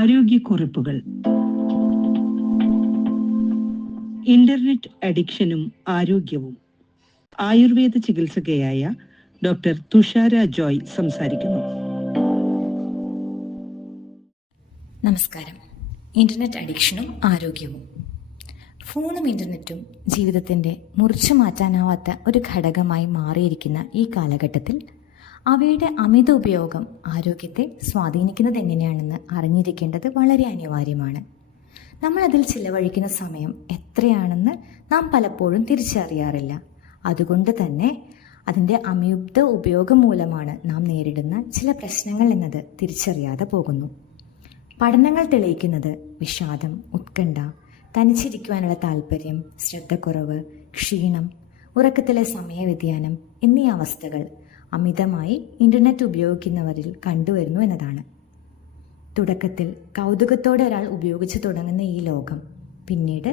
ആരോഗ്യക്കുറിപ്പുകൾ. Internet അഡിക്ഷനും ആരോഗ്യവും. Ayurveda ചികിത്സകയായ doctor Thushara Joy സംസാരിക്കുന്നു. നമസ്കാരം. ഇന്റർനെറ്റ് അഡിക്ഷനും ആരോഗ്യവും. ഫോണും ഇന്റർനെറ്റും ജീവിതത്തിന്റെ മുറിച്ചു മാറ്റാനാവാത്ത ഒരു ഘടകമായി മാറിയിരിക്കുന്ന ഈ കാലഘട്ടത്തിൽ അവയുടെ അമിത ഉപയോഗം ആരോഗ്യത്തെ സ്വാധീനിക്കുന്നത് എങ്ങനെയാണെന്ന് അറിഞ്ഞിരിക്കേണ്ടത് വളരെ അനിവാര്യമാണ്. നമ്മൾ അതിൽ ചിലവഴിക്കുന്ന സമയം എത്രയാണെന്ന് നാം പലപ്പോഴും തിരിച്ചറിയാറില്ല. അതുകൊണ്ട് തന്നെ അതിൻ്റെ അമിത ഉപയോഗം മൂലമാണ് നാം നേരിടുന്ന ചില പ്രശ്നങ്ങൾ എന്നത് തിരിച്ചറിയാതെ പോകുന്നു. പഠനങ്ങൾ തെളിയിക്കുന്നത് വിഷാദം, ഉത്കണ്ഠ, തനിച്ചിരിക്കുവാനുള്ള താല്പര്യം, ശ്രദ്ധക്കുറവ്, ക്ഷീണം, ഉറക്കത്തിലെ സമയവ്യതിയാനം എന്നീ അവസ്ഥകൾ അമിതമായി ഇന്റർനെറ്റ് ഉപയോഗിക്കുന്നവരിൽ കണ്ടുവരുന്നു എന്നതാണ്. തുടക്കത്തിൽ കൗതുകത്തോടെ ഒരാൾ ഉപയോഗിച്ചു തുടങ്ങുന്ന ഈ ലോകം പിന്നീട്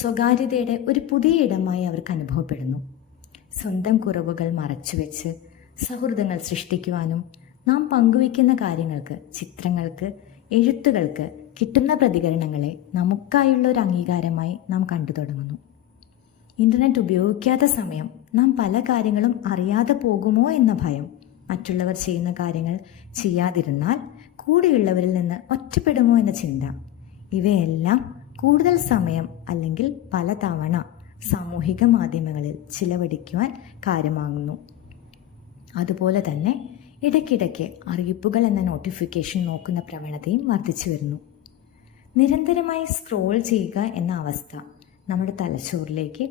സ്വകാര്യതയുടെ ഒരു പുതിയ ഇടമായി അവർക്ക് അനുഭവപ്പെടുന്നു. സ്വന്തം കുറവുകൾ മറച്ചുവെച്ച് സൗഹൃദങ്ങൾ സൃഷ്ടിക്കുവാനും നാം പങ്കുവയ്ക്കുന്ന കാര്യങ്ങൾക്ക്, ചിത്രങ്ങൾക്ക്, എഴുത്തുകൾക്ക് കിട്ടുന്ന പ്രതികരണങ്ങളെ നമുക്കായുള്ള ഒരു അംഗീകാരമായി നാം കണ്ടു തുടങ്ങുന്നു. ഇന്റർനെറ്റ് ഉപയോഗിക്കാത്ത സമയം നാം പല കാര്യങ്ങളും അറിയാതെ പോകുമോ എന്ന ഭയം, മറ്റുള്ളവർ ചെയ്യുന്ന കാര്യങ്ങൾ ചെയ്യാതിരുന്നാൽ കൂടെയുള്ളവരിൽ നിന്ന് ഒറ്റപ്പെടുമോ എന്ന ചിന്ത, ഇവയെല്ലാം കൂടുതൽ സമയം അല്ലെങ്കിൽ പലതവണ സാമൂഹിക മാധ്യമങ്ങളിൽ ചിലവഴിക്കുവാൻ കാര്യമാകുന്നു. അതുപോലെ തന്നെ ഇടയ്ക്കിടയ്ക്ക് അറിയിപ്പുകൾ എന്ന നോട്ടിഫിക്കേഷൻ നോക്കുന്ന പ്രവണതയും വർദ്ധിച്ചു വരുന്നു. നിരന്തരമായി സ്ക്രോൾ ചെയ്യുക എന്ന അവസ്ഥ നമ്മുടെ തലച്ചോറിലേക്ക്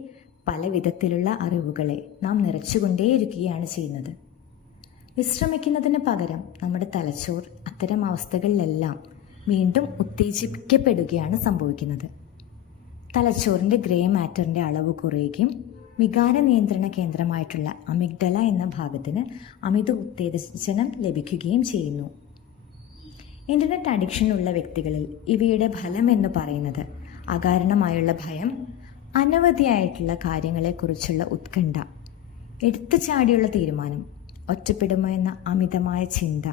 പല വിധത്തിലുള്ള അറിവുകളെ നാം നിറച്ചുകൊണ്ടേയിരിക്കുകയാണ് ചെയ്യുന്നത്. വിശ്രമിക്കുന്നതിന് പകരം നമ്മുടെ തലച്ചോർ അത്തരം അവസ്ഥകളിലെല്ലാം വീണ്ടും ഉത്തേജിപ്പിക്കപ്പെടുകയാണ് സംഭവിക്കുന്നത്. തലച്ചോറിൻ്റെ ഗ്രേ മാറ്ററിൻ്റെ അളവ് കുറയുകയും വികാര നിയന്ത്രണ കേന്ദ്രമായിട്ടുള്ള അമിഗ്ഡല എന്ന ഭാഗത്തിന് അമിത ഉത്തേജനം ലഭിക്കുകയും ചെയ്യുന്നു. ഇന്റർനെറ്റ് അഡിക്ഷനുള്ള വ്യക്തികളിൽ ഇവയുടെ ഫലം എന്ന് പറയുന്നത് അകാരണമായുള്ള ഭയം, അനവധിയായിട്ടുള്ള കാര്യങ്ങളെക്കുറിച്ചുള്ള ഉത്കണ്ഠ, എടുത്തുചാടിയുള്ള തീരുമാനം, ഒറ്റപ്പെടുമോ എന്ന അമിതമായ ചിന്ത,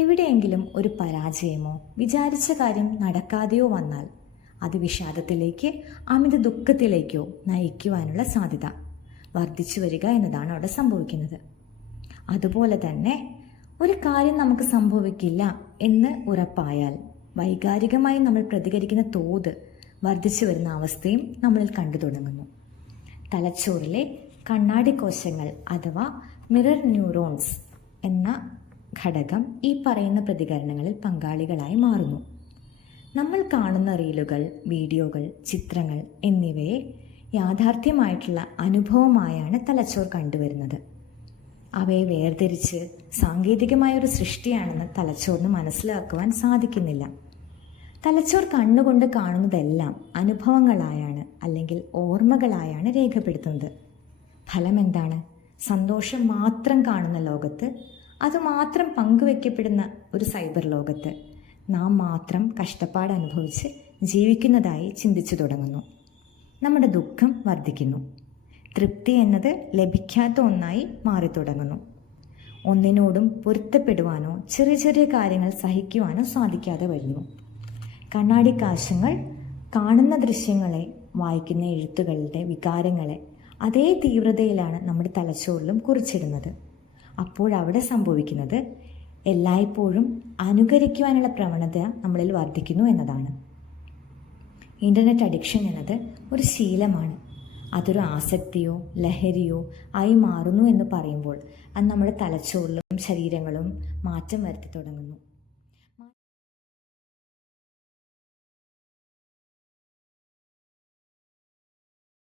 എവിടെയെങ്കിലും ഒരു പരാജയമോ വിചാരിച്ച കാര്യം നടക്കാതെയോ വന്നാൽ അത് വിഷാദത്തിലേക്ക്, അമിത ദുഃഖത്തിലേക്കോ നയിക്കുവാനുള്ള സാധ്യത വർദ്ധിച്ചു വരിക എന്നതാണ് അവിടെ സംഭവിക്കുന്നത്. അതുപോലെ തന്നെ ഒരു കാര്യം നമുക്ക് സംഭവിക്കില്ല എന്ന് ഉറപ്പായാൽ വൈകാരികമായി നമ്മൾ പ്രതികരിക്കുന്ന തോത് വർദ്ധിച്ചു വരുന്ന അവസ്ഥയും നമ്മളിൽ കണ്ടു തുടങ്ങുന്നു. തലച്ചോറിലെ കണ്ണാടി കോശങ്ങൾ അഥവാ മിറർ ന്യൂറോൺസ് എന്ന ഘടകം ഈ പറയുന്ന പ്രതികരണങ്ങളിൽ പങ്കാളികളായി മാറുന്നു. നമ്മൾ കാണുന്ന റീലുകൾ, വീഡിയോകൾ, ചിത്രങ്ങൾ എന്നിവയെ യാഥാർത്ഥ്യമായിട്ടുള്ള അനുഭവമായാണ് തലച്ചോർ കണ്ടുവരുന്നത്. അവയെ വേർതിരിച്ച് സാങ്കേതികമായൊരു സൃഷ്ടിയാണെന്ന് തലച്ചോറിന് മനസ്സിലാക്കുവാൻ സാധിക്കുന്നില്ല. തലച്ചോർ കണ്ണുകൊണ്ട് കാണുന്നതെല്ലാം അനുഭവങ്ങളായാണ് അല്ലെങ്കിൽ ഓർമ്മകളായാണ് രേഖപ്പെടുത്തുന്നത്. ഫലം എന്താണ്? സന്തോഷം മാത്രം കാണുന്ന ലോകത്ത്, അതുമാത്രം പങ്കുവെക്കപ്പെടുന്ന ഒരു സൈബർ ലോകത്ത് നാം മാത്രം കഷ്ടപ്പാട് അനുഭവിച്ച് ജീവിക്കുന്നതായി ചിന്തിച്ചു തുടങ്ങുന്നു. നമ്മുടെ ദുഃഖം വർദ്ധിക്കുന്നു. തൃപ്തി എന്നത് ലഭിക്കാത്ത ഒന്നായി മാറി തുടങ്ങുന്നു. ഒന്നിനോടും പൊരുത്തപ്പെടുവാനോ ചെറിയ ചെറിയ കാര്യങ്ങൾ സഹിക്കുവാനോ സാധിക്കാതെ വരുന്നു. കണ്ണാടി കാശങ്ങൾ കാണുന്ന ദൃശ്യങ്ങളെ, വായിക്കുന്ന എഴുത്തുകളുടെ വികാരങ്ങളെ അതേ തീവ്രതയിലാണ് നമ്മുടെ തലച്ചോറിലും കുറിച്ചിടുന്നത്. അപ്പോഴവിടെ സംഭവിക്കുന്നത് എല്ലായ്പ്പോഴും അനുകരിക്കുവാനുള്ള പ്രവണത നമ്മളിൽ വർദ്ധിക്കുന്നു എന്നതാണ്. ഇന്റർനെറ്റ് അഡിക്ഷൻ എന്നത് ഒരു ശീലമാണ്. അതൊരു ആസക്തിയോ ലഹരിയോ ആയി മാറുന്നു എന്ന് പറയുമ്പോൾ അത് നമ്മുടെ തലച്ചോറിലും ശരീരങ്ങളും മാറ്റം വരുത്തി തുടങ്ങുന്നു.